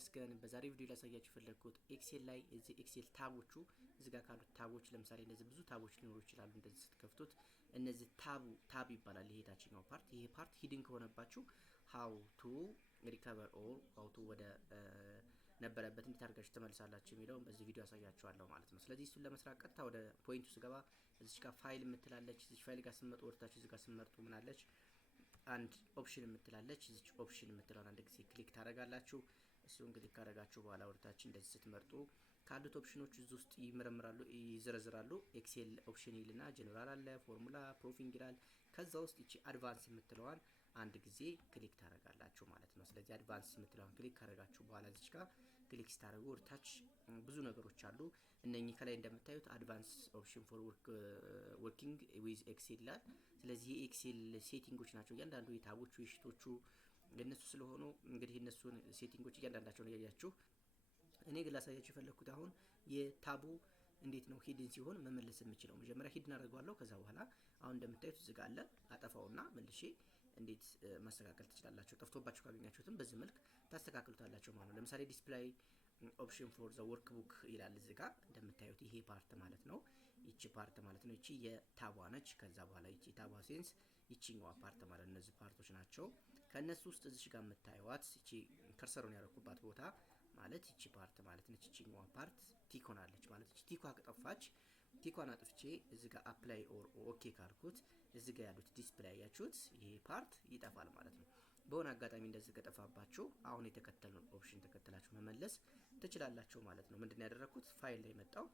ይመስገን። በዛሬ ቪዲዮ ላሳያችሁ ፈለኩት ኤክሴል ላይ እዚህ ኤክሴል ታቦቹ እዚህ ጋር ካሉት ታቦች ለምሳሌ እንደዚህ ብዙ ታቦች ሊኖሩ ይችላሉ። እንደዚህ ስትከፍቱት እነዚህ ታብ ይባላል። ይሄ ታችኛው ፓርት ይሄ ፓርት ሂድን ከሆነባችሁ how to recover or how to ወደ ነበረበት እንዴት አድርጋችሁ ተመልሳላችሁ የሚለውን በዚህ ቪዲዮ አሳያችኋለሁ ማለት ነው። ስለዚህ እሱን ለመስራት ቀጥታ ወደ ፖይንቱ ስገባ እዚህ ጋር ፋይል የምትላለች እዚህ ፋይል ጋር ስመጡ ወርታችሁ እዚህ ጋር ስመርጡ ምን አለች አንድ ኦፕሽን የምትላለች እዚህ ኦፕሽን የምትለውን አንድ ጊዜ ክሊክ ታደርጋላችሁ። እሱን ክሊክ ካደረጋችሁ በኋላ ወርታችሁ እንደዚህ ስትመርጡ ካሉት ኦፕሽኖች እዚህ ውስጥ ይመረምራሉ ይዘረዝራሉ። ኤክሴል ኦፕሽን ይልና ጀነራል አለ፣ ፎርሙላ፣ ፕሮፊንግ ይላል። ከዛ ውስጥ እቺ አድቫንስ የምትለዋን አንድ ጊዜ ክሊክ ታደርጋላችሁ ማለት ነው። ስለዚህ አድቫንስ የምትለዋን ክሊክ ካደረጋችሁ በኋላ እዚህ ጋር ክሊክ ስታደርጉ ወርታች ብዙ ነገሮች አሉ። እነኚህ ከላይ እንደምታዩት አድቫንስ ኦፕሽን ፎር ወርኪንግ ዊዝ ኤክሴል ይላል። ስለዚህ የኤክሴል ሴቲንጎች ናቸው እያንዳንዱ የታቦቹ የሽቶቹ ለነሱ ስለሆኑ እንግዲህ እነሱን ሴቲንጎች እያንዳንዳቸው ነው ያያችሁ። እኔ ግን ላሳያችሁ የፈለኩት አሁን የታቡ እንዴት ነው ሂድን ሲሆን መመለስ የምችለው። መጀመሪያ ሂድን አደርገዋለሁ። ከዛ በኋላ አሁን እንደምታዩት እዚህ ጋር አለ አጠፋውና መልሼ እንዴት ማስተካከል ትችላላችሁ። ጠፍቶባችሁ ካገኛችሁትም በዚህ መልክ ታስተካክሉታላችሁ ማለት ነው። ለምሳሌ ዲስፕሌይ ኦፕሽን ፎር ዘ ወርክ ቡክ ይላል እዚህ ጋር እንደምታዩት ይሄ ፓርት ማለት ነው። ይቺ ፓርት ማለት ነው። ይቺ የታቧ ነች። ከዛ በኋላ ይቺ ታቧ ሴንስ ይቺኛዋ ፓርት ማለት ነው። እነዚህ ፓርቶች ናቸው። ከነሱ ውስጥ እዚህ ጋር የምታዩት ይቺ ከርሰሩን ያረኩባት ቦታ ማለት ይቺ ፓርት ማለት ነች። ይቺኛዋ ፓርት ቲክ ሆናለች ማለት ይቺ ቲኳ ከጠፋች ቲኳን አጥፍቼ እዚህ ጋር አፕላይ ኦር ኦኬ ካልኩት እዚህ ጋር ያሉት ዲስፕሌይ ያያችሁት ይሄ ፓርት ይጠፋል ማለት ነው። በሆነ አጋጣሚ እንደዚህ ከጠፋባችሁ አሁን የተከተለውን ኦፕሽን ተከትላችሁ መመለስ ትችላላችሁ ማለት ነው። ምንድነው ያደረኩት ፋይል ላይ መጣው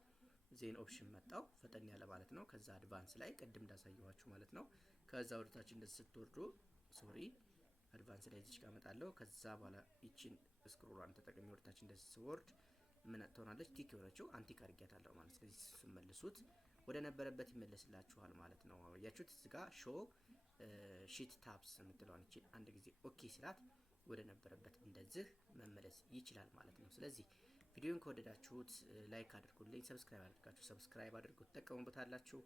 ዜን ኦፕሽን መጣው ፈጠን ያለ ማለት ነው። ከዛ አድቫንስ ላይ ቅድም እንዳሳየዋችሁ ማለት ነው። ከዛ ወደታች እንደዚህ ስትወርዱ አድቫንስ ላይ እዚህ ጋር መጣለው። ከዛ በኋላ ይቺን ስክሮሏን ተጠቅሜ ወደታች እንደዚህ ስወርድ ምን ትሆናለች ቲክ የሆነችው አንቲክ አድርጊያታለሁ ማለት ነው። ስለዚህ ስትመልሱት ወደ ነበረበት ይመለስላችኋል ማለት ነው። ያያችሁት እዚህ ጋር ሾ ሺት ታብስ የምትለዋን እቺ አንድ ጊዜ ኦኬ ስላት ወደ ነበረበት እንደዚህ መመለስ ይችላል ማለት ነው። ስለዚህ ቪዲዮን ከወደዳችሁት ላይክ አድርጉልኝ፣ ሰብስክራይብ አድርጉት፣ ተጠቀሙበታላችሁ።